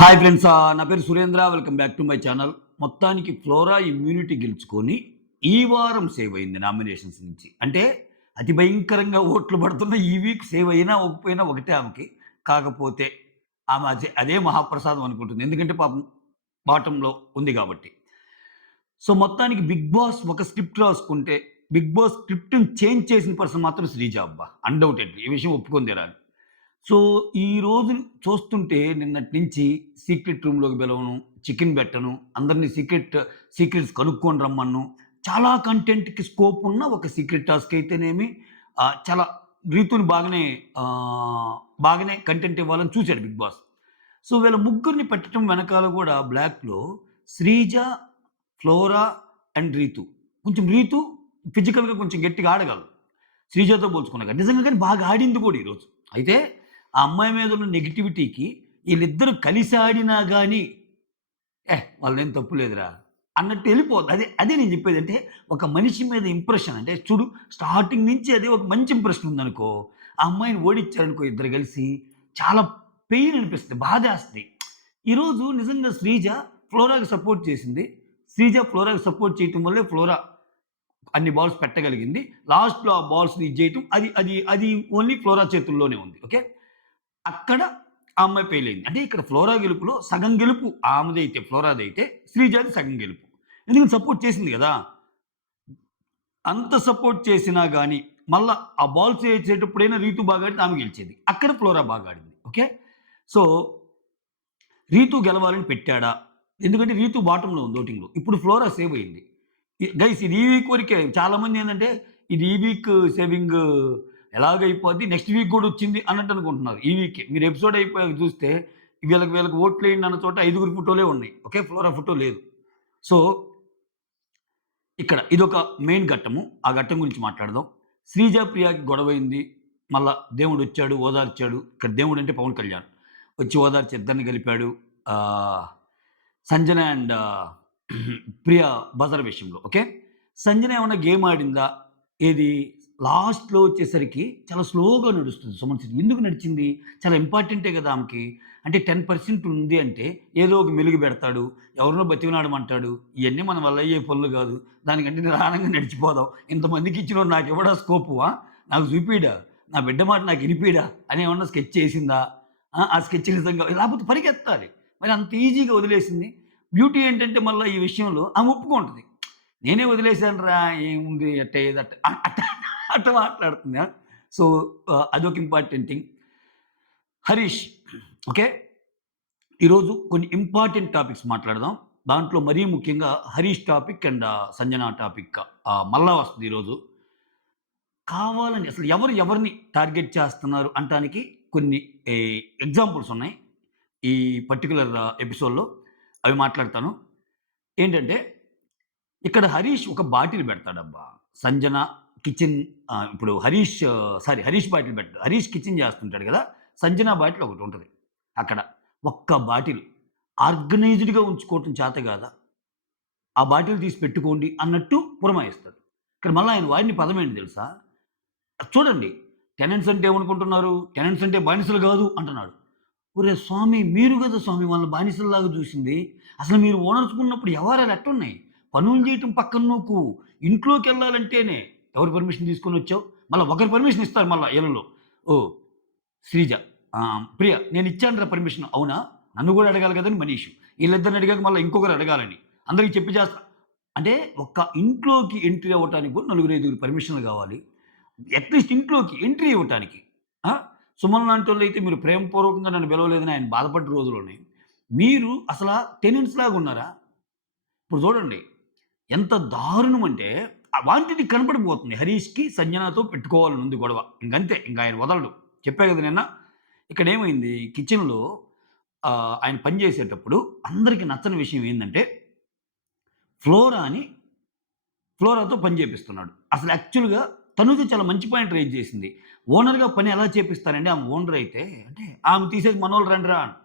Hi friends, నా పేరు Surendra. Welcome back to my channel. మొత్తానికి ఫ్లోరా ఇమ్యూనిటీ గెలుచుకొని ఈ వారం సేవ్ అయింది నామినేషన్స్ నుంచి. అంటే అతి భయంకరంగా ఓట్లు పడుతున్న ఈ వీక్ సేవ్ అయినా ఒకపోయినా ఒకటే ఆమెకి. కాకపోతే ఆమె అదే మహాప్రసాదం అనుకుంటుంది. ఎందుకంటే పాపం బాటంలో ఉంది కాబట్టి. సో మొత్తానికి 'బిగ్ బాస్' ఒక స్క్రిప్ట్ రాసుకుంటే 'బిగ్ బాస్' స్క్రిప్ట్‌ని చేంజ్ చేసిన పర్సన్ మాత్రం శ్రీజ అబ్బా! అన్‌డౌటెడ్‌లీ ఈ విషయం ఒప్పుకొని తీరాలి. సో, ఈ రోజు చూస్తుంటే నిన్నటి నుంచి సీక్రెట్ రూమ్‌లోకి పిలవను, చికెన్ పెట్టను, అందరిని సీక్రెట్స్ కనుక్కొని రమ్మను. చాలా కంటెంట్‌కి స్కోప్ ఉన్న ఒక సీక్రెట్ టాస్క్ అయితేనేమి, చాలా రీతుని బాగానే కంటెంట్ ఇవ్వాలని చూసాడు 'బిగ్ బాస్'. సో, వీళ్ళ ముగ్గురిని పెట్టడం వెనకాల గూడా బ్లాక్‌లో శ్రీజ, ఫ్లోరా అండ్ రీతు. కొంచెం రీతు ఫిజికల్‌గా కొంచెం గట్టిగా ఆడగలదు. శ్రీజతో పోల్చుకున్నా నిజంగా గాని బాగా ఆడింది కూడా ఈరోజు. అయితే ఆ అమ్మాయి మీద ఉన్న నెగటివిటీకి ఈళ్ళిద్దరూ కలిసి ఆడినా గాని, వాళ్ళదేం తప్పు లేదురా అన్నట్టు ఎళ్ళిపోద్ది. అదే అదే నేను చెప్పేది. అంటే ఒక మనిషి మీద ఇంప్రెషన్ అంటే చూడు స్టార్టింగ్ నుంచి అదే ఒక మంచి ఇంప్రెషన్ ఉందనుకో, ఆ అమ్మాయిని ఓడించారనుకో ఇద్దరు కలిసి చాలా పెయిన్ అనిపిస్తది. బాధేస్తది. ఈరోజు నిజంగా శ్రీజ ఫ్లోరాకి సపోర్ట్ చేసింది. శ్రీజ ఫ్లోరాకి సపోర్ట్ చేయటం వల్లే ఫ్లోరా అన్ని బాల్స్ పెట్టగలిగింది. లాస్ట్‌లో ఆ బాల్స్‌ని ఇది చేయటం అది అది అది ఓన్లీ ఫ్లోరా చేతుల్లోనే ఉంది. ఓకే. అక్కడ ఆ అమ్మాయి ఫెయిల్ అయింది. అంటే ఇక్కడ ఫ్లోరా గెలుపులో సగం గెలుపు ఆమెదైతే ఫ్లోరాదైతే శ్రీజాది సగం గెలుపు. ఎందుకంటే సపోర్ట్ చేసింది గదా! అంత సపోర్ట్ చేసినా గాని మళ్ళా ఆ బాల్స్ ఏసేటప్పుడైనా రీతు బాగా ఆడితే ఆమె గెలిచేది. అక్కడ ఫ్లోరా బాగా ఆడింది. ఓకే. సో, రీతు గెలవాలని పెట్టాడా? ఎందుకంటే రీతు బాటమ్‌లో ఉంది ఓటింగ్‌లో. ఇప్పుడు ఫ్లోరా సేవ్ అయింది. గైస్ ఇది ఈ వీక్ వరకే. చాలామంది ఏందంటే ఇది ఈ వీక్ సేవింగ్ ఎలాగైపోద్ది నెక్స్ట్ వీక్ గూడా వచ్చింది అన్నట్టు అనుకుంటున్నారు. ఈ వీకే. మీరు ఎపిసోడ్ అయిపోయాక చూస్తే వీళ్ళకి ఓట్లేయండి అన్న చోట 5గురి ఫోటోలే ఉన్నాయి. ఓకే. ఫ్లోరా ఫోటో లేదు. సో, ఇక్కడ ఇదొక మెయిన్ ఘట్టము. ఆ ఘట్టం గురించి మాట్లాడదాం. శ్రీజ, ప్రియకి గొడవైంది. మళ్ళా దేవుడొచ్చాడు, ఓదార్చాడు. ఇక్కడ దేవుడంటే పవన్ కళ్యాణ్. వచ్చి ఓదార్చి ఇద్దరిని కలిపాడు. ఆహ్, సంజన అండ్ ప్రియ బజర్ విషయంలో. ఓకే. సంజన ఏమన్నా గేమ్ ఆడిందా? ఏది లాస్ట్‌లో వచ్చేసరికి చాలా స్లోగా నడుస్తుంది సుమన్ శెట్టి. ఎందుకు నడిచింది? చాలా ఇంపార్టెంటే గదా ఆమెకి. అంటే 10% ఉంది అంటే ఏదో ఒక మెలుగు పెడతాడు. ఎవరినో బతిమిలాడమంటాడు. ఇయన్నీ మన వల్ల అయ్యే పనులు గాదు. దానికంటే నిదానంగా నడిచిపోదాం. ఇంతమందికి ఇచ్చినోడు నాకివ్వడా స్కోపు? నాకు చూపీడా? నా బిడ్డ మాట నాకు ఇనిపీడా? అని ఏమన్నా స్కెచ్ చేసిందా? ఆ స్కెచ్ నిజంగా లేకపోతే పరిగెత్తాలి. మరి అంత ఈజీగా వదిలేసింది. బ్యూటీ ఏంటంటే మళ్ళా ఈ విషయంలో ఆమె ఒప్పుకుంటది. నేనే వదిలేసానురా ఏముంది ఎట్ట ఏది అట్ట అట్ట మాట్లాడుతుంది. సో, అదొక ఇంపార్టెంట్ థింగ్. హరీష్. ఓకే. ఈరోజు కొన్ని ఇంపార్టెంట్ టాపిక్స్ మాట్లాడదాం. దాంట్లో మరీ ముఖ్యంగా Harish topic and Sanjana topic మళ్ళా వస్తుంది ఈరోజు. కావాలని అసలు ఎవరిని టార్గెట్ చేస్తున్నారు అంటానికి కొన్ని ఎ ఎగ్జాంపుల్స్ ఉన్నాయి. ఈ పర్టిక్యులర్ ఎపిసోడ్‌లో అవి మాట్లాడతాను. ఏంటంటే ఇక్కడ హరీష్ ఒక బాటిల్ పెడతాడబ్బా! సంజన కిచెన్ ఇప్పుడు హరీష్ బాటిల్ పెట్టడు. హరీష్ కిచెన్ చేస్తుంటాడు కదా! సంజన బాటిల్ ఒకటుంటది. అక్కడ ఒక్క బాటిల్ ఆర్గనైజ్డ్‌గా ఉంచుకోవటం చేత కాదా? ఆ బాటిల్ తీసి పెట్టుకోండి అన్నట్టు పురమాయిస్తాడు. ఇక్కడ మళ్ళా ఆయన వాడిన పదం ఏంటి తెలుసా? చూడండి. టెనెంట్స్ అంటే ఏమనుకుంటున్నారు? టెనెంట్స్ అంటే బానిసలు కాదు అంటున్నాడు. ఒరేయ్ స్వామి! మీరు గదా స్వామి వాళ్ళని బానిసల్లాగా జూసింది. అసలు మీరు ఓనర్స్‌కున్నప్పుడు వ్యవహారాలు ఎట్టున్నాయి? పనులు జేయటం పక్కన నూకు. ఇంట్లోకెళ్ళాలంటేనే ఎవరి పర్మిషన్ తీసుకొనొచ్చావు? మళ్ళా ఒకరి పర్మిషన్ ఇస్తారు మళ్ళా ఈళ్ళలో. ఓహ్! శ్రీజ, ప్రియ నేనిచ్చానురా పర్మిషన్. అవునా? నన్ను గూడా అడగాలి గదని మనీషు. ఈళ్ళిద్దరిని అడిగాక మళ్ళా ఇంకొకరు అడగాలని. అందరికి చెప్పి చేస్తా. అంటే ఒక్క ఇంట్లోకి ఎంట్రీ అవ్వటానికి గూడా నలుగురు, ఐదుగురు పర్మిషన్‌లు గావాలి. అట్‌లీస్ట్ ఇంట్లోకి ఎంట్రీ ఇవ్వటానికి. ఆ! సుమన్ లాంటోళ్ళైతే మీరు ప్రేమపూర్వకంగా నన్ను పిలవలేదని ఆయన బాధపడ్డ రోజులున్నాయి. మీరు అసలా టెనెంట్స్ లాగున్నారా? ఇప్పుడు చూడండి. ఎంత దారుణమంటే వాంటిది కనపడిపోతుంది. హరీష్‌కి, సంజనతో పెట్టుకోవాలని ఉంది గొడవ. ఇంకంతే. ఇంక ఆయన వదలడు. చెప్పా గదా నిన్న. ఇక్కడేమైంది కిచెన్‌లో ఆయన పని చేసేటప్పుడు అందరికి నచ్చని విషయం ఏందంటే ఫ్లోరాని ఫ్లోరాతో పని చేపిస్తున్నాడు. అసలు యాక్చువల్‌గా తనుజ చాలా మంచి పాయింట్ రైజ్ చేసింది. ఓనర్‌గా పని ఎలా చేపిస్తారండి? ఆమె ఓనర్ అయితే అంటే ఆమె తీసేసి మనోళ్ళు రండిరా అని.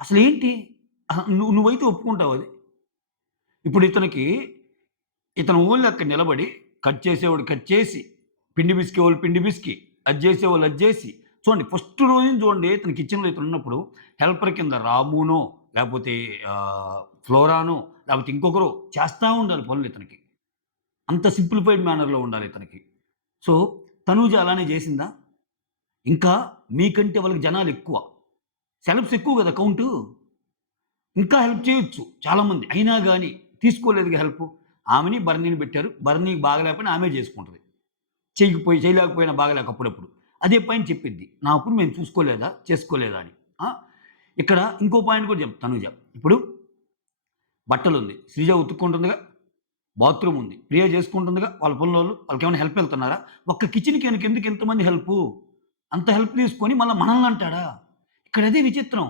అసలేంటి? నువ్వైతే ఒప్పుకుంటావా అది? ఇప్పుడు ఇతను ఓన్లీ అక్కడ నిలబడి కట్ చేసేవాడు కట్ చేసి, పిండి పిసికేవాళ్ళు పిండి పిసికి, అది చేసేవాళ్ళు అది చేసి, చూడండి ఫస్ట్ రోజున చూడండి ఇతను కిచెన్‌లో ఇతను ఉన్నప్పుడు హెల్పర్ కింద రామునో, లేకపోతే ఫ్లోరానో, లేకపోతే ఇంకొకరో చేస్తా ఉండాలి పనులు ఇతనికి. అంత సింప్లిఫైడ్ మేనర్‌లో ఉండాలి ఇతనికి. సో, తనూజ అలానే చేసిందా? ఇంకా మీకంటే వాళ్ళకి జనాలెక్కువ. సెలబ్స్ ఎక్కువ గదా కౌంటు. ఇంకా హెల్ప్ చేయొచ్చు చాలామంది. అయినా గాని తీసుకోలేదుగా హెల్పు. ఆమెని, భరణిని పెట్టారు. భరణికి బాగాలేకపోయినా ఆమె చేసుకుంటది. చేయలేకపోయినా బాగాలేక అప్పుడప్పుడు. అదే పాయింట్ చెప్పిద్ది. నా అప్పుడు మేము చూసుకోలేదా? చేసుకోలేదా అని. ఆ! ఇక్కడ ఇంకో పాయింట్ కూడా చెప్తా తనూజ. ఇప్పుడు బట్టలుంది. శ్రీజ ఉతుక్కుంటుందిగా. బాత్రూమ్ ఉంది. ప్రియ చేసుకుంటుందిగా. వాళ్ళ పనులోళ్ళు. వాళ్ళకేమైనా హెల్ప్ వెళ్తున్నారా? ఒక్క కిచెన్‌కి ఈయనకెందుకు ఇంతమంది హెల్పు? అంత హెల్ప్ తీసుకొని మళ్ళా మనల్ని అంటాడా? ఇక్కడ అదే విచిత్రం.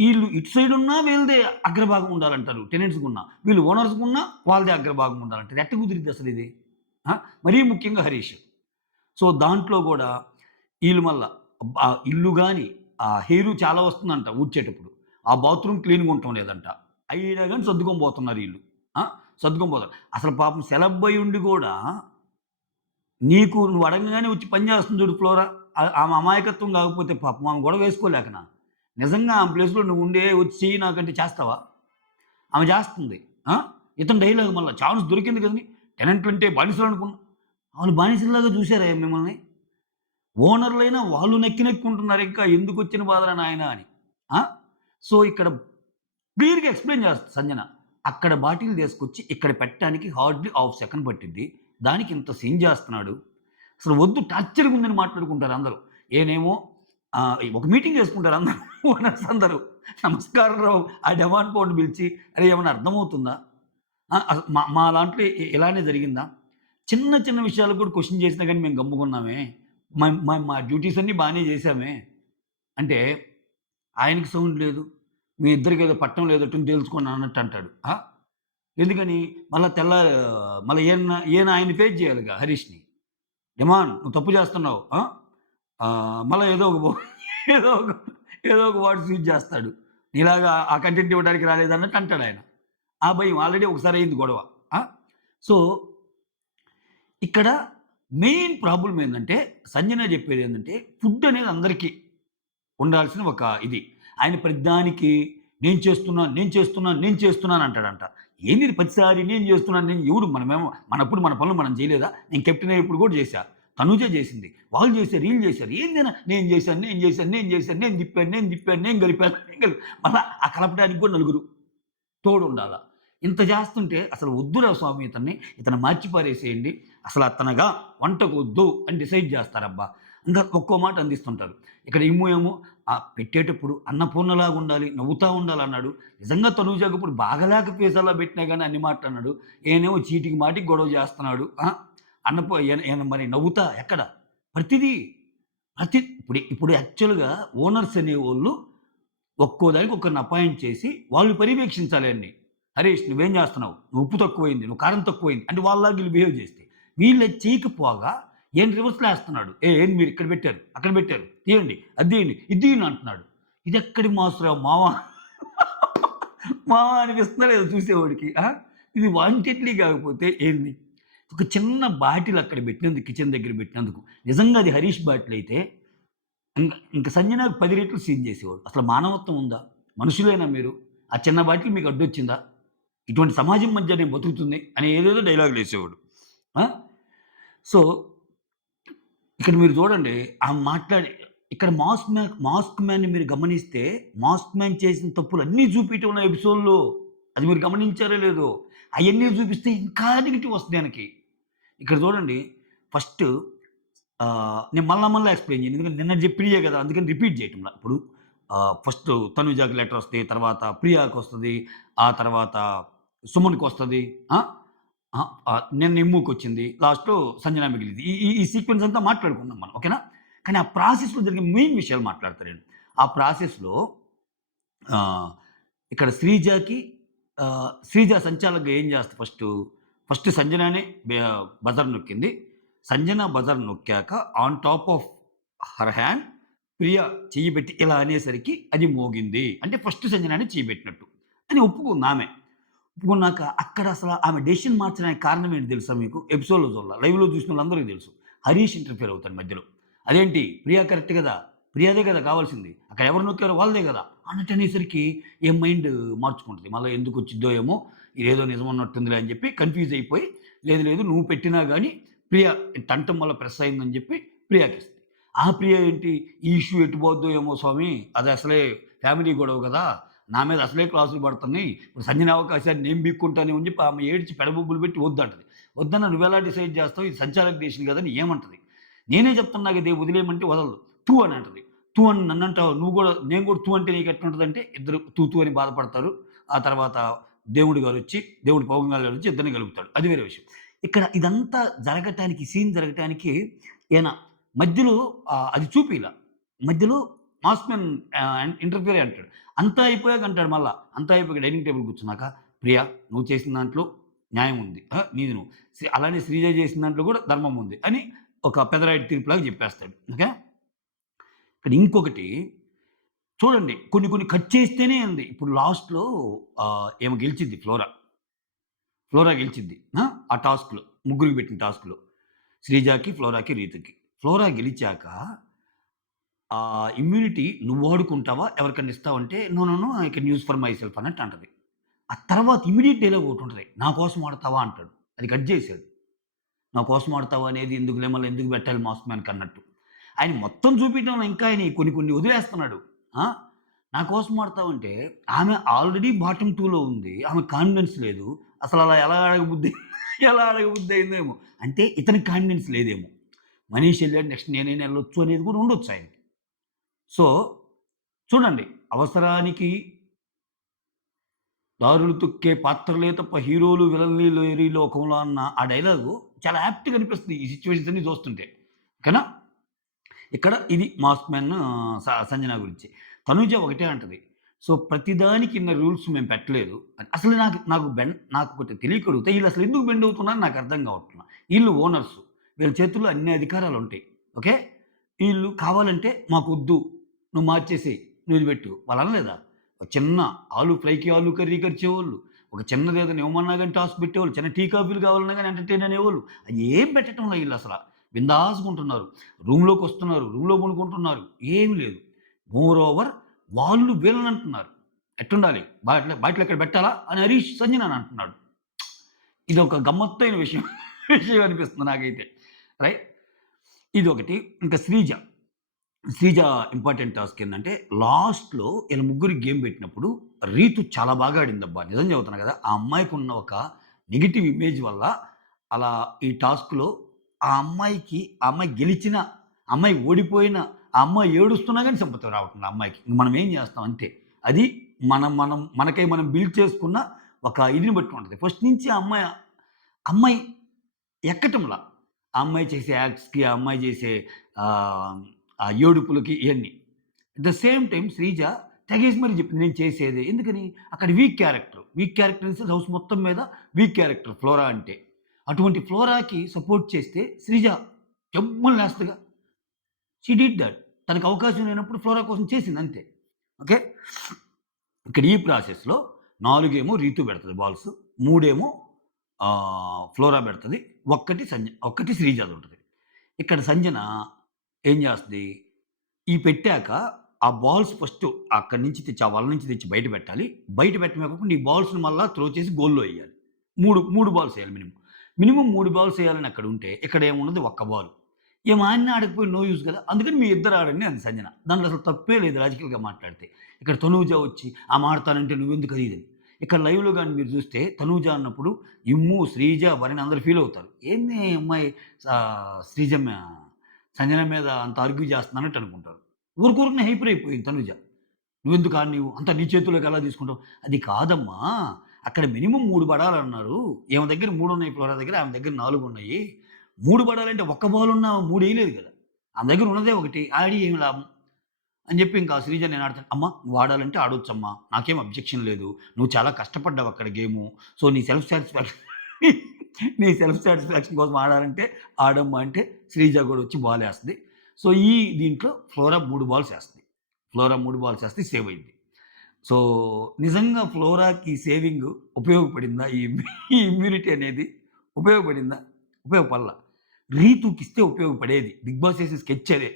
ఈళ్ళు ఇటు సైడ్ ఉన్నా వీళ్ళదే అగ్రభాగం ఉండాలంటారు టెనెంట్స్‌గున్నా. వీళ్ళు ఓనర్స్‌గున్నా వాళ్ళదే అగ్రభాగం ఉండాలంటారు. ఎట్ట కుదిరిద్ది అసలిది? ఆ! మరీ ముఖ్యంగా హరీష్. సో, దాంట్లో గూడా ఈళ్ళు మళ్ళా ఇల్లు గాని, ఆ హెయిరు చాలా వస్తుందంట ఊడ్చేటప్పుడు. ఆ బాత్రూమ్ క్లీన్‌గా ఉండటం లేదంట. అయినా గాని సర్దుకొని పోతున్నారు ఈళ్ళు. ఆ! సర్దుకొని పోతారు. అసలు పాపం సెలబ్ అయ్యుండి గూడా నువ్వు అడగంగానే వచ్చి పని చేస్తుంది చూడు ఫ్లోరా. ఆమె అమాయకత్వం కాకపోతే పాపం ఆమె గొడవ వేసుకోలేకనా? నిజంగా ఆమె ప్లేస్‌లో నువ్వుండే వచ్చి చెయ్యి నాకంటే చేస్తావా? ఆమె చేస్తుంది. ఆ! ఇతని డైలాగ్ మళ్ళా ఛాన్స్ దొరికింది కదండీ! టెనెంట్లంటే బానిసలనుకున్నా. ఆళ్ళు బానిసల్లాగా చూసారా మిమ్మల్ని? ఓనర్‌లైనా వాళ్ళు నెక్కి నెక్కుంటున్నారు ఇంకా ఎందుకొచ్చిన బాధరా నాయనా అని. ఆ! సో, ఇక్కడ క్లియర్‌గా ఎక్స్‌ప్లెయిన్ చేస్తది సంజన. అక్కడ బాటిల్ తీసుకొచ్చి ఇక్కడ పెట్టడానికి హార్డ్‌లీ హాఫ్ సెకండ్ పట్టిద్ది. దానికి ఇంత సీన్ చేస్తున్నాడు. అసలు వద్దు టార్చర్‌గా ఉందని మాట్లాడుకుంటారు అందరూ. ఈయనేమో ఒక మీటింగ్ చేసుకుంటారు అందరూ ఓనర్స్ అందరూ. నమస్కారం రావు ఆ డెవాన్ పౌండ్ పిలిచి, "అరేయ్! ఏమన్నా అర్థమవుతుందా? మా మా దాంట్లో ఇలానే జరిగిందా? చిన్న చిన్న విషయాలకు కూడా క్వెషన్ చేసినా గాని మేము గమ్ముగున్నామే. మా డ్యూటీస్ అన్నీ బానే చేశామే." అంటే ఆయనకి సౌండ్ లేదు. మీ ఇద్దరికేదో పట్టం లేదట్టుని తేల్చుకోండి అన్నట్టు అంటాడు. ఎందుకని? మళ్ళా ఈయన ఆయన్ని ఫేస్ చేయాలిగా హరీష్‌ని. "డిమాండ్ నువ్వు తప్పు చేస్తున్నావు." మళ్ళా ఏదో ఒక ఏదో ఒక వర్డ్స్ యూజ్ చేస్తాడు. నీలాగా ఆ కంటెంట్ ఇవ్వడానికి రాలేదన్నట్టు అంటాడాయన. ఆ భయం ఆల్రెడీ ఒకసారి అయింది గొడవ. ఆ! సో, ఇక్కడ మెయిన్ ప్రాబ్లమ్ ఏందంటే సంజన చెప్పేదేందంటే ఫుడ్ అనేది అందరికీ ఉండాల్సిన ఒక ఇది. ఆయన ప్రతిదానికి నేను చేస్తున్నాను, నేను చేస్తున్నాను, నేను చేస్తున్నాను అంటాడంట. ఏందిది ప్రతిసారి నేను చేస్తున్నాను, మనమేమో మనప్పుడు మన పనులు మనం చేయలేదా? నేను కెప్టెన్ అయ్యేప్పుడు కూడా చేశా. తనుజ చేసింది. వాళ్ళు చేశారు, ఈళ్ళు చేశారు. ఏందినా నేను చేశాను, నేను చేశాను, నేను చేశాను, నేను తిప్పాను, నేను తిప్పాను, నేను కలిపాను, మళ్ళా ఆ కలపడానికి కూడా నలుగురు తోడుండాల. ఇంత చేస్తుంటే అసలు వద్దురా స్వామి ఇతన్ని మార్చి పారేసేయండి. అసలు అతనగా వంటకొద్దు అని డిసైడ్ చేస్తారబ్బా! ఇంకా ఒక్కో మాట అందిస్తుంటారు. ఇక్కడ ఏమో పెట్టేటప్పుడు అన్నపూర్ణలాగా ఉండాలి, నవ్వుతా ఉండాలన్నాడు. నిజంగా తనూజాకి ఇప్పుడు బాగలేక ఫేస్ అలా పెట్టినా గాని అన్ని మాటలన్నాడు. ఈయనేమో చీటికి మాటికి గొడవ చేస్తున్నాడు. ఈయన మరి నవ్వుతా ఎక్కడ? ప్రతిదీ ఇప్పుడు యాక్చువల్‌గా ఓనర్స్ అనేవోళ్ళు ఒక్కో దానికి ఒకరిని అపాయింట్ చేసి వాళ్ళు పర్యవేక్షించాలి అన్ని. హరీష్ నువ్వేం చేస్తున్నావు? నువ్వు ఉప్పు తక్కువైంది, నువ్వు కారం తక్కువైంది అంటే వాళ్ళలాగా వీళ్ళు బిహేవ్ చేస్తే. వీళ్ళది చేయకపోగా ఈయన రివర్స్‌లో ఏస్తున్నాడు. ఏంది మీరు ఇక్కడ పెట్టారు, అక్కడ పెట్టారు, తీయండి, అది తీయండి, ఇది తీయండి అంటున్నాడు. ఇదెక్కడి మాసురా మామ మామ అనిపిస్తుందా లేదా చూసేవాడికి. ఇది వాంటెడ్లీ కాకపోతే ఏంది? ఒక చిన్న బాటిల్ అక్కడ పెట్టినందుకు కిచెన్ దగ్గర పెట్టినందుకు నిజంగా అది హరీష్ బాటిల్ అయితే ఇంక సంజనాకి 10 రెట్లు సీన్ చేసేవాడు. అసలు మానవత్వం ఉందా? మనుషులేనా మీరు? ఆ చిన్న బాటిల్ మీకు అడ్డొచ్చిందా? ఇటువంటి సమాజం మధ్య నేను బతుకుతుంది అని ఏదేదో డైలాగులేసేవాడు. ఆ! సో, ఇక్కడ మీరు చూడండి ఇక్కడ మాస్క్ మ్యాన్‌ని మీరు గమనిస్తే మాస్క్ మ్యాన్ చేసిన తప్పులన్నీ చూపియటం ఉన్న ఎపిసోడ్‌లో. అది మీరు గమనించారో లేదో? అయన్నీ చూపిస్తే ఇంకా నెగెటివ్ వస్తది ఆయనకి. ఇక్కడ చూడండి ఫస్ట్ నేను మళ్ళా ఎక్స్‌ప్లెయిన్ చేయను. ఎందుకంటే నిన్న చెప్పినయే కదా! అందుకని రిపీట్ చేయటంలా. ఇప్పుడు ఫస్ట్ తనుజాకి లెటరొస్తాయి. తర్వాత ప్రియాకొస్తది. ఆ తర్వాత సుమన్‌కొస్తది. ఆ! ఆ! నిన్న ఇమ్ముకొచ్చింది. లాస్ట్‌లో సంజన మిగిలింది. ఈ ఈ ఈ సీక్వెన్స్ అంతా మాట్లాడుకున్నాం మనం. ఓకేనా? కానీ ఆ ప్రాసెస్‌లో జరిగే మెయిన్ విషయాలు మాట్లాడతా నేను. ఆ ప్రాసెస్‌లో ఆహ్, ఇక్కడ శ్రీజ సంచాలకుగా ఏం చేస్తది ఫస్ట్ సంజననే బజర్ నొక్కింది. సంజన బజర్ నొక్కాక on top of her hand Priya చెయ్యి పెట్టి ఇలా అనేసరికి అది మోగింది. అంటే ఫస్ట్ సంజననే చెయ్యి పెట్టినట్టు అని ఒప్పుకుందామె. ఒప్పుకున్నాక అక్కడ అసల ఆమె డెసిషన్ మార్చడానికి కారణం ఏంటి తెలుసా మీకు? ఎపిసోడ్‌లో చూడల. లైవ్‌లో చూసినోళ్ళందరికీ తెలుసు. హరీష్ ఇంటర్ఫియర్ అవుతాడు మధ్యలో. అదేంటి ప్రియా కరెక్ట్ కదా! ప్రియాదే కదా కావాల్సింది. అక్కడ ఎవరు నొక్కారో వాళ్ళదే కదా! అన్నట్టు అనేసరికి ఏం మైండ్ మార్చుకుంటది. మళ్ళా ఎందుకొచ్చిద్దో ఏమో! ఇదేదో నిజమన్నట్టుందిలే అని చెప్పి కన్‌ఫ్యూజ్ అయిపోయి, లేదు లేదు నువ్వు పెట్టినా గాని ప్రియ టంటం వల్ల ప్రెస్ అయిందని చెప్పి ప్రియాకిస్తది. ఆ ప్రియ ఏంటి ఈ ఇష్యూ ఎటు పోద్దో ఏమో స్వామి! అది అసలే ఫ్యామిలీ గొడవ కదా! నా మీద అసలే క్లాసులు పడుతున్నాయి. ఇప్పుడు సంజన అవకాశాన్ని నేను పీక్కుంటానేమో అని చెప్పి ఆమె ఏడ్చి పెడబొబ్బులు పెట్టి వద్దంటది. వద్దన్నా నువ్వెలా డిసైడ్ చేస్తావు? ఇది సంచాలక డెసిషన్ కదా! అని ఏమంటది. నేనే చెప్తున్నా కదే వదిలేయమంటే వదలదు. తు అని అంటది. తు అని నన్నంటావు నువ్వు గూడా నేను గూడా తు అంటే నీకెట్లుంటదంటే ఇద్దరు తు తు అని బాధపడతారు. ఆ తర్వాత దేవుడు గారొచ్చి దేవుడు పవన్ గారొచ్చి ఇద్దరిని కలుపుతాడు. అది వేరే విషయం. ఇక్కడ ఇదంతా జరగటానికి సీన్ జరగటానికి ఈయన మధ్యలో అది చూపియల. మధ్యలో మాస్ మ్యాన్ ఇంటర్ఫియర్ అంటాడు. అంతా అయిపోయాక అంటాడు మళ్ళా. అంతా అయిపోయాక డైనింగ్ టేబుల్ కూర్చున్నాక, "ప్రియా నువ్వు చేసిన దాంట్లో న్యాయం ఉంది. నీది నువ్వు. అలానే శ్రీజ చేసిన దాంట్లో కూడా ధర్మం ఉంది" అని ఒక పెదరాయుడు తీర్పులాగా చెప్పేస్తాడు. ఓకే. ఇక్కడ ఇంకొకటి చూడండి కొన్ని కొన్ని కట్ చేస్తేనే ఉంది. ఇప్పుడు లాస్ట్‌లో ఈమె గెలిచిద్ది ఫ్లోరా. ఫ్లోరా గెలిచిద్ది. ఆ టాస్క్‌లో ముగ్గురికి పెట్టిన టాస్క్‌లో. శ్రీజాకి, ఫ్లోరాకి, రీతుకి. ఫ్లోరా గెలిచాక ఇమ్యూనిటీ నువ్వు వాడుకుంటావా? ఎవరికన్నా ఇస్తావంటే, "no, no, no. I can use for myself" అన్నట్టు అంటది. ఆ తర్వాత ఇమ్మీడియేట్ డైలాగ్ ఒకటుంటది. "నా కోసం వాడతావా?" అంటాడు. అది కట్ జేసాడు. "నా కోసం వాడతావా అనేది ఎందుకులే మళ్ళీ ఎందుకు పెట్టాలి మాస్ మ్యాన్‌కి" అన్నట్టు. ఆయన మొత్తం చూపియడంలో ఇంకా ఆయన కొన్ని కొన్ని వదిలేస్తున్నాడు. ఆ! నా కోసం వాడతావంటే ఆమె ఆల్రెడీ బాటమ్ 2లో ఉంది. ఆమెకు కాన్ఫిడెన్స్ లేదు. అసలు అలా ఎలా అడగబుద్ధి ఎలా అడగబుద్ధయిందేమో. అంటే ఇతనికి కాన్ఫిడెన్స్ లేదేమో. మనీష్ ఎళ్ళాడు నెక్స్ట్ నేనైనా ఎళ్ళొచ్చు అనేది కూడా ఉండొచ్చు ఆయనకి. సో, చూడండి అవసరానికి దారులు తొక్కే పాత్రలే తప్ప హీరోలు, విలన్లు లేరు ఈ లోకంలో అన్న ఆ డైలాగు చాలా యాప్ట్‌గా అనిపిస్తుంది ఈ సిట్యుయేషన్స్ అన్నీ చూస్తుంటే. ఓకేనా? ఇక్కడ ఇది మాస్ మ్యాన్ సంజన గురించి. తనూజ ఒకటే అంటది. సో, ప్రతిదానికి ఇన్ని రూల్స్ మేము పెట్టలేదు అని. అసలు నాకొకటి తెలియక అడుగుతా ఈళ్ళసలు ఎందుకు బెండ్ అవుతున్నారో నాకు అర్థం కావట్ల. ఈళ్ళు ఓనర్సు. వీళ్ళ చేతుల్లో అన్ని అధికారాలుంటాయి. ఓకే. ఈళ్ళు కావాలంటే మాకొద్దు. నువ్వు మార్చేసేయి. నువ్వు ఇది పెట్టు. వాళ్ళు అనలేదా? ఒక చిన్న ఆలు ఫ్రైకి ఆలు కర్రీ ఖర్చేవాళ్ళు. ఒక చిన్నదేదైనా ఇవ్వమన్నా గాని టాస్క్ పెట్టేవాళ్ళు. చిన్న టీ కాఫీలు కావాలన్నా గాని ఎంటర్‌టైన్ అనేవాళ్ళు. అయ్యేం పెట్టటంలా ఈళ్ళసల. బిందాస్‌గుంటున్నారు. రూమ్‌లోకొస్తున్నారు. రూమ్‌లో పడుకుంటున్నారు. ఏమి లేదు. మోర్ ఓవర్ వాళ్ళు వీళ్ళనంటున్నారు. ఎట్టుండాలి? బాటిల్ ఇక్కడ పెట్టాలా? అని హరీష్ సంజనని అంటున్నాడు. ఇదొక గమ్మత్తైన విషయం. విషయం అనిపిస్తుంది నాకైతే. రైట్. ఇదొకటి. ఇంకా శ్రీజ. శ్రీజ ఇంపార్టెంట్ టాస్క్ ఏందంటే, లాస్ట్‌లో ఈళ్ళ ముగ్గురికి గేమ్ పెట్టినప్పుడు రీతు చాలా బాగా ఆడిందబ్బా! నిజం చెబుతున్నా కదా! ఆ అమ్మాయికున్న ఒక నెగెటివ్ ఇమేజ్ వల్ల అలా ఈ టాస్క్‌లో ఆ అమ్మాయి గెలిచినా, ఆ అమ్మాయి ఓడిపోయినా, ఆ అమ్మాయి ఏడుస్తున్నా గాని సింపతి రావట్లేదు ఆ అమ్మాయికి. ఇంక మనం ఏం చేస్తాం అంతే. అది మనకై మనం బిల్డ్ చేసుకున్న ఒక ఇదిని బట్టి ఉంటది. ఫస్ట్ నుంచి ఆ అమ్మాయి ఎక్కటంలా. ఆ అమ్మాయి చేసే యాక్ట్స్‌కి, ఆ అమ్మాయి చేసే ఆహ్, ఆ ఏడుపులకి ఇయన్నీ. At the same time Sreeja తెగేసి మరి చెప్పింది నేను చేసేదే. ఎందుకని? అక్కడ weak character. Weak character in the sense house మొత్తం మీద వీక్ క్యారెక్టర్ ఫ్లోరా అంటే. అటువంటి ఫ్లోరాకి సపోర్ట్ చేస్తే శ్రీజ జమ్మున లేస్తదిగా. She did that. తనకు అవకాశం లేనప్పుడు ఫ్లోరా కోసం చేసింది అంతే. ఓకే. ఇక్కడ ఈ ప్రాసెస్‌లో 4 ఏమో రీతు పెడతది బాల్స్. 3 ఫ్లోరా పెడతది. ఒక్కటి శ్రీజాదుంటది. ఇక్కడ సంజన ఏం చేస్తది? ఈ పెట్టాక ఆ బాల్స్ ఫస్ట్ అక్కడి నుంచి తెచ్చి ఆ వల నుంచి తెచ్చి బయట పెట్టాలి. బయట పెట్టడమే కాకుండా ఈ బాల్స్‌ని మళ్ళా త్రో చేసి గోల్‌లో ఎయ్యాలి. 3 బాల్స్ ఎయాలి మినిమమ్. మినిమమ్ 3 బాల్స్ ఎయాలని అక్కడుంటే ఇక్కడ ఏమున్నది ఒక్క బాల్. ఈమె ఆడినా ఆడకపోయినా నో యూజ్ కదా! అందుకని మీ ఇద్దరు ఆడండి అంది సంజన. దాంట్లో అసలు తప్పే లేదు లాజికల్‌గా మాట్లాడితే. ఇక్కడ తనూజ వచ్చి ఆమె ఆడతానంటే నువ్వెందుకు అది ఇదని. ఇక్కడ లైవ్‌లో గాని మీరు చూస్తే తనూజ అన్నప్పుడు ఇమ్ము, శ్రీజ, భరణి అందరూ ఫీల్ అవుతారు. ఏంది ఈ అమ్మాయి శ్రీజ సంజన మీద అంత ఆర్గ్యూ చేస్తుందన్నట్టు అనుకుంటారు. ఊరుకూరుకనే హైపర్ అయిపోయింది తనుజ. "నువ్వెందుకు ఆడనీవు? అంతా నీ చేతుల్లోకి ఎలా తీసుకుంటావు?" అది కాదమ్మా! అక్కడ మినిమమ్ 3 పడాలన్నారు. ఈమె దగ్గర 3 ఉన్నాయి ఫ్లోరా దగ్గర. ఆమె దగ్గర 4 ఉన్నాయి. 3 పడాలంటే ఒక్క బాల్ ఉన్నా 3 ఎయలేదు కదా! ఆమె దగ్గర ఉన్నదే ఒకటి. ఆడి ఏమి లాభం? అని చెప్పి ఇంకా శ్రీజ నేను ఆడతాను. "అమ్మ నువ్వు ఆడాలంటే ఆడొచ్చమ్మా. నాకేం అబ్జెక్షన్ లేదు. నువ్వు చాలా కష్టపడ్డావు అక్కడ గేము. సో, నీ సెల్ఫ్ సాటిస్ఫాక్షన్ కోసం ఆడాలంటే ఆడమ్మా" అంటే శ్రీజ కూడా వచ్చి బాలేస్తది. సో, దీంట్లో ఫ్లోరా 3 బాల్స్ ఏస్తది. ఫ్లోరా 3 బాల్స్ ఏస్తే సేవ్ అయింది. సో, నిజంగా ఫ్లోరాకి సేవింగ్ ఉపయోగపడిందా? ఈ ఇమ్యూనిటీ అనేది ఉపయోగపడిందా? ఉపయోగపడల. రీతూకిస్తే ఉపయోగపడేది. 'బిగ్ బాస్' చేసిన స్కెచ్ అదే.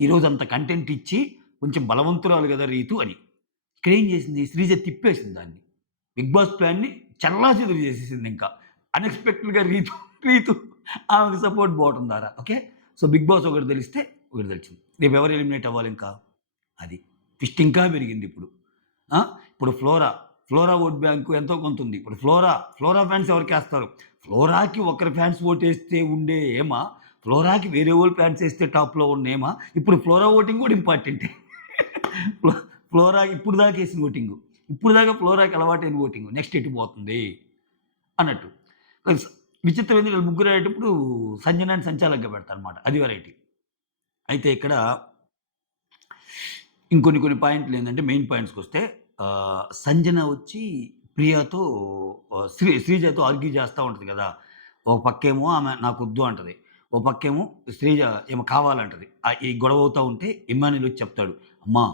ఈరోజు అంత కంటెంట్ ఇచ్చి కొంచెం బలవంతురాలు గదా రీతు అని. ఇక్కడేం చేసింది శ్రీజ తిప్పేసింది దాన్ని. 'బిగ్ బాస్' ప్లాన్‌ని చెల్లాచెదురు చేసేసిందింకా. అన్‌ఎక్స్‌పెక్టెడ్‌గా రీతు ఆమెకు సపోర్ట్ పోవటం ద్వారా. ఓకే. సో 'బిగ్ బాస్' ఒకటి తెలిస్తే ఒకటి తెలిసింది. రేపు ఎవరు ఎలిమినేట్ అవ్వాలింకా? అది. ట్విస్ట్ ఇంకా పెరిగిందిప్పుడు. ఆ! ఇప్పుడు ఫ్లోరా ఓట్ బ్యాంకు ఎంతో కొంత ఉంది. ఇప్పుడు ఫ్లోరా ఫ్యాన్స్ ఎవరికేస్తారు? ఫ్లోరాకి ఒకరి ఫ్యాన్స్ ఓటేస్తే ఉండే హేమ, ఫ్లోరాకి వేరే వోళ్ళు ఫ్యాన్స్ ఏస్తే టాప్‌లో ఉన్న హేమ, ఇప్పుడు ఫ్లోరా ఓటింగ్ కూడా ఇంపార్టెంటే. ఫ్లో ఫ్లోరా ఇప్పుడు దాకా ఏసిన ఓటింగు. ఇప్పుడు దాకా ఫ్లోరాకి అలవాటైన ఓటింగు. నెక్స్ట్ ఎటు పోతుంది అన్నట్టు. ప్లస్ విచిత్రం ఏంది వీళ్ళు ముగ్గురు ఆడేటప్పుడు సంజనాని సంచాలకుగా పెడతారనమాట. అది వెరైటీ. అయితే ఇక్కడ ఇంకొన్ని పాయింట్లేందంటే మెయిన్ పాయింట్స్‌కొస్తే సంజన వచ్చి ప్రియాతో శ్రీజతో ఆర్గ్యూ చేస్తా ఉంటది గదా! ఒక పక్కేమో ఆమె నాకొద్దు అంటది. ఓ పక్కేమో శ్రీజ ఈమె కావాలంటది. ఈ గొడవ అవుతా ఉంటే ఇమ్మాన్యుల్ వచ్చి చెప్తాడు. "అమ్మా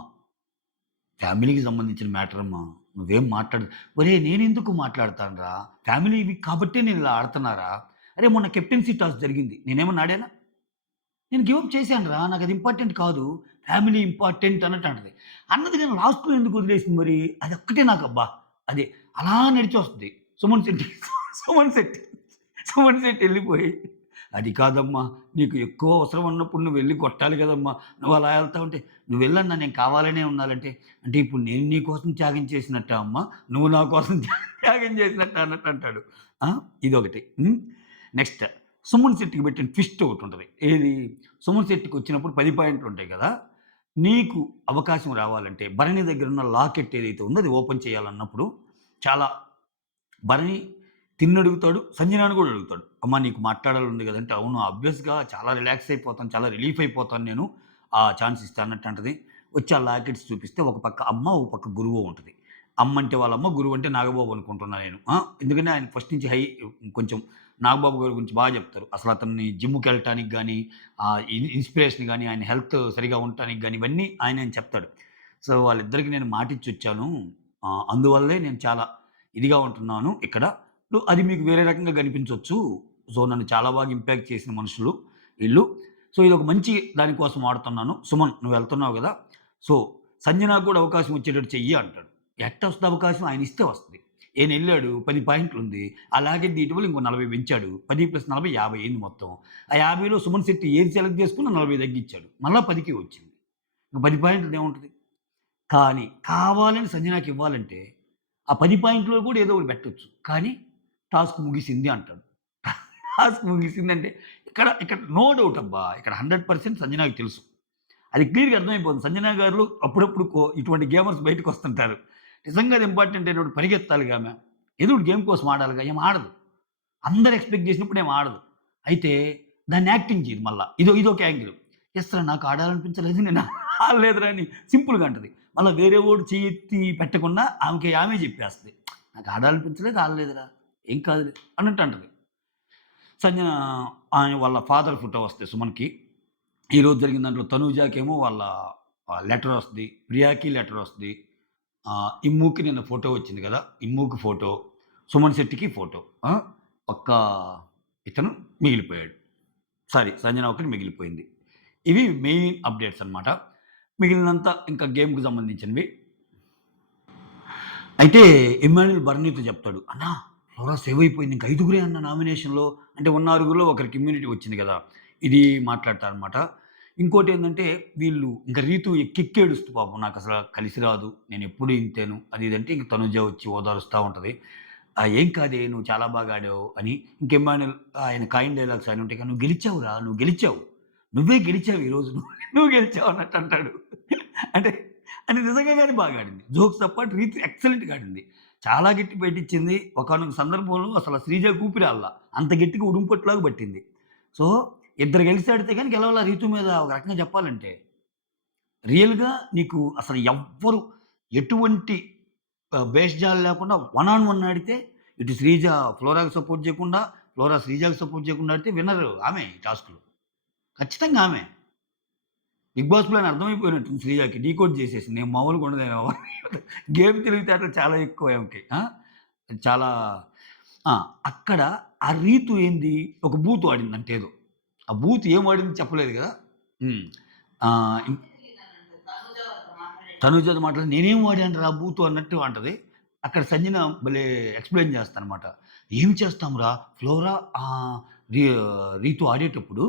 ఫ్యామిలీకి సంబంధించిన మ్యాటర్ అమ్మా. నువ్వేం మాట్లాడదు." ఒరేయ్! నేనెందుకు మాట్లాడతానురా? ఫ్యామిలీవి కాబట్టే నేను ఇలా ఆడుతున్నారా? అరే! మొన్న కెప్టెన్సీ టాస్ జరిగింది. నేనేమన్నా ఆడానా? నేను గివ్ అప్ చేశానురా. నాకది ఇంపార్టెంట్ కాదు. ఫ్యామిలీ ఇంపార్టెంట్ అన్నట్టు అంటది. అన్నది గాని లాస్ట్‌లో ఎందుకు వదిలేసింది మరి? అదొక్కటే నాకబ్బా! అదే అలా నడిచొస్తది. సుమన్ శెట్టి సుమన్ శెట్టి సుమన్ శెట్టి ఎళ్ళిపోయి, "అది కాదమ్మా! నీకు ఎక్కువ అవసరం ఉన్నప్పుడు నువ్వెళ్లి కొట్టాలి కదమ్మా! నువ్వలా ఎళ్తా ఉంటే, నువ్వెళ్ళన్నా నేను కావాలనే ఉండాలంటే, అంటే ఇప్పుడు నేను నీ కోసం త్యాగం చేసినట్టా అమ్మా? నువ్వు నా కోసం త్యాగం చేసినట్టా" అన్నట్టు అంటాడు. ఆ! ఇదొకటి. నెక్స్ట్ సుమన్ శెట్టికి పెట్టిన ట్విస్ట్ ఒకటుంటది. ఏది? సుమన్ శెట్టికొచ్చినప్పుడు 10 పాయింట్లుంటాయి గదా! నీకు అవకాశం రావాలంటే భరణి దగ్గరున్న లాకెట్ ఏదైతే ఉందో అది ఓపెన్ చేయాలన్నప్పుడు చాలా భరణి తిన్నడుగుతాడు. సంజనాని గూడా అడుగుతాడు. అమ్మా నీకు మాట్లాడాలనుంది గదంటే, అవును ఆబ్వియస్‌గా చాలా రిలాక్స్ అయిపోతాను. చాలా రిలీఫ్ అయిపోతాను నేను. ఆ ఛాన్స్ ఇస్తే అన్నట్టు అంటది. వచ్చి ఆ లాకెట్స్ చూపిస్తే ఒక పక్క అమ్మ, ఒక పక్క గురువు ఉంటది. అమ్మంటే వాళ్ళమ్మ, గురువంటే నాగబాబు అనుకుంటున్నా నేను. ఎందుకంటే ఆయన ఫస్ట్ నుంచి కొంచెం నాగబాబు గారి గురించి బాగా చెప్తారు. అసలు అతన్ని జిమ్‌కెళ్ళటానికి గాని, ఇన్‌స్పిరేషన్ గాని, ఆయన హెల్త్ సరిగ్గా ఉండటానికి గాని, ఇవన్నీ ఆయనే అని చెప్తాడు. సో, వాళ్ళిద్దరికీ నేను మాటిచ్చొచ్చాను. అందువల్లే నేను చాలా ఇదిగా ఉంటున్నాను ఇక్కడ. అది మీకు వేరే రకంగా కనిపించొచ్చు. సో, నన్ను చాలా బాగా ఇంపాక్ట్ చేసిన మనుషులు ఈళ్ళు. సో, ఇదొక మంచి దాని కోసం వాడుతున్నాను. సుమన్ నువ్వెళ్తున్నావు గదా! సో, సంజనాకు గూడా అవకాశం వచ్చేటట్టు చెయ్యి అంటాడు. ఎట్టొస్తది అవకాశం? ఆయనిస్తే వస్తది. ఈయనెళ్ళాడు 10 పాయింట్లుంది. అలాగే దీటి వల్ల ఇంకో 40 పెంచాడు. 10+40 50 అయింది మొత్తం. ఆ 50లో సుమన్ శెట్టి ఏది సెలెక్ట్ చేసుకున్నా 40 తగ్గిచ్చాడు. మళ్ళా 10కే వచ్చింది. ఇంక 10 పాయింట్లదేముంటది? కానీ కావాలని సంజనాకివ్వాలంటే, ఆ 10 పాయింట్‌లో కూడా ఏదో ఒకటి పెట్టొచ్చు. కానీ టాస్క్ ముగిసింది అంటాడు. టాస్క్ ముగిసిందంటే ఇక్కడ నో డౌట్ అబ్బా! ఇక్కడ 100% సంజనాకి తెలుసు. అది క్లియర్‌గా అర్థమైపోతుంది. సంజన గారు అప్పుడప్పుడు ఇటువంటి గేమర్స్ బయటకొస్తుంటారు. నిజంగా అది ఇంపార్టెంట్ అయినప్పుడు పరిగెత్తాలిగా ఆమె. ఏదో ఒకటి గేమ్ కోసం ఆడాలిగా. ఏమి ఆడదు. అందరూ ఎక్స్‌పెక్ట్ చేసినప్పుడు ఏమి ఆడదు. అయితే దాన్ని యాక్టింగ్ చేయదు మళ్ళా. ఇదొక యాంగిల్. "యెస్ రా నాకు ఆడాలనిపించలేదు. నేను ఆడలేదురా" అని సింపుల్‌గా అంటది. మళ్ళా వేరే వాడు చెయ్యెత్తి పెట్టకుండా ఆమె చెప్పేస్తది. "నాకు ఆడాలనిపించలేదు. ఆడలేదురా. ఏం కాదులే" అన్నట్టు అంటది. సంజన ఆయన వాళ్ళ ఫాదర్ ఫోటో వస్తది సుమన్‌కి. ఈరోజు జరిగిన దాంట్లో తనూజాకేమో వాళ్ళ లెటర్ వస్తది. ప్రియాకి లెటర్ వస్తది. ఇమ్ముకి నిన్న ఫోటో వచ్చింది గదా! ఇమ్ముకి ఫోటో, సుమన్ శెట్టికి ఫోటో. ఒక్క ఇతను మిగిలిపోయాడు. సారీ సంజన ఒకటి మిగిలిపోయింది. ఇవి మెయిన్ అప్‌డేట్స్ అన్నమాట. మిగిలినంతా ఇంకా గేమ్‌కి సంబంధించినవి. అయితే ఇమ్మాన్యుల్ భరణితో చెప్తాడు. "అన్నా ఫ్లోరా సేవ్ అయిపోయింది. ఇంక ఐదుగురే అన్న నామినేషన్‌లో." అంటే ఉన్న ఆరుగురిలో ఒకరికి ఇమ్యూనిటీ వచ్చింది గదా! ఇది మాట్లాడతారనమాట. ఇంకోటేందంటే వీళ్ళు ఇంక రీతు ఎక్కెక్కేడుస్తూ పాపం నాకసల కలిసి రాదు. నేనెప్పుడు ఇంతేను అది ఇది అంటే ఇంక తనుజ వచ్చి ఓదారుస్తా ఉంటది. "ఏం కాదే నువ్వు చాలా బాగా ఆడావు" అని. ఇంక ఇమ్మాన్యుల్ ఆయన కాయిన్ డైలాగ్స్ ఆయన ఉంటాయి. "నువ్వు గెలిచావురా! నువ్వు గెలిచావు. నువ్వే గెలిచావు ఈరోజు. నువ్వు గెలిచావు" అన్నట్టు అంటాడు. అంటే అంటే నిజంగా గాని బాగా ఆడింది. జోక్స్ అపార్ట్ రీతు ఎక్సలెంట్‌గా ఆడింది. చాలా గట్టి బయటిచ్చింది. ఒకానొక సందర్భంలో అసల శ్రీజకి ఊపిరాడల. అంత గట్టిగా ఉడుంపొట్టులాగా పట్టింది. సో, ఇద్దరు కలిసి ఆడితే గాని గెలవల రీతు మీద ఒక రకంగా చెప్పాలంటే. రియల్‌గా నీకు అసలు ఎవ్వరు ఎటువంటి భేషజాలు లేకుండా వన్ ఆన్ వన్ ఆడితే ఇటు శ్రీజ ఫ్లోరాకి సపోర్ట్ చేయకుండా, ఫ్లోరా శ్రీజాకి సపోర్ట్ చేయకుండా ఆడితే విన్నర్ ఆమె ఈ టాస్క్‌లో. ఖచ్చితంగా ఆమె. 'బిగ్ బాస్' ప్లాన్ అర్థమైపోయినట్టుంది శ్రీజకి. డీకోడ్ చేసేసింది. నేను మామూలుగా ఉండదేమో. గేమ్ తెలివితేటలు చాలా ఎక్కువ ఆమెకి. చాలా ఆ! అక్కడ ఆ రీతు ఏంది ఒక బూతు వాడిందంట ఏదో. ఆ బూత్ ఏం వాడింది చెప్పలేదు గదా! హ్మ్. ఆహ్, ఇం తనుజతో మాట్లాడి నేనేం వాడానురా బూతు అన్నట్టు అంటది. అక్కడ సంజన భలే ఎక్స్‌ప్లెయిన్ చేస్తదనమాట. "ఏం చేస్తాంరా ఫ్లోరా రీ రీతు ఆడేటప్పుడు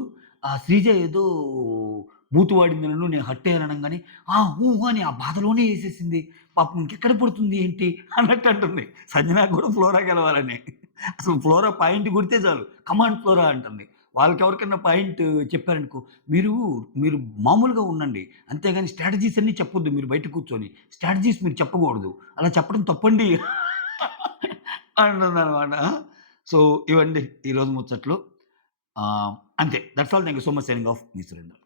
శ్రీజ ఏదో బూతు వాడింది నన్ను నేను హర్ట్ అయ్యాను అనంగానే ఊ అని ఆ బాధలోనే ఏసేసింది. పాపం ఇంకెక్కడ పడుతుంది ఏంటి" అన్నట్టు అంటుంది. సంజనకి కూడా ఫ్లోరా గెలవాలని. అసలు ఫ్లోరా పాయింట్ కొడితే చాలు. కమాన్ ఫ్లోరా అంటుంది. వాళ్ళకెవరికైనా పాయింట్ చెప్పారనుకో, మీరు మీరు మామూలుగా ఉండండి. అంతేగాని స్ట్రాటజీస్ అన్నీ చెప్పొద్దు మీరు బయట కూర్చొని. స్ట్రాటజీస్ మీరు చెప్పకూడదు. అలా చెప్పడం తప్పండి అంటుందనమాట. సో, ఇవండి ఈరోజు ముచ్చట్లు. అంతే. That's all. Thank you so much signing off me Surendra.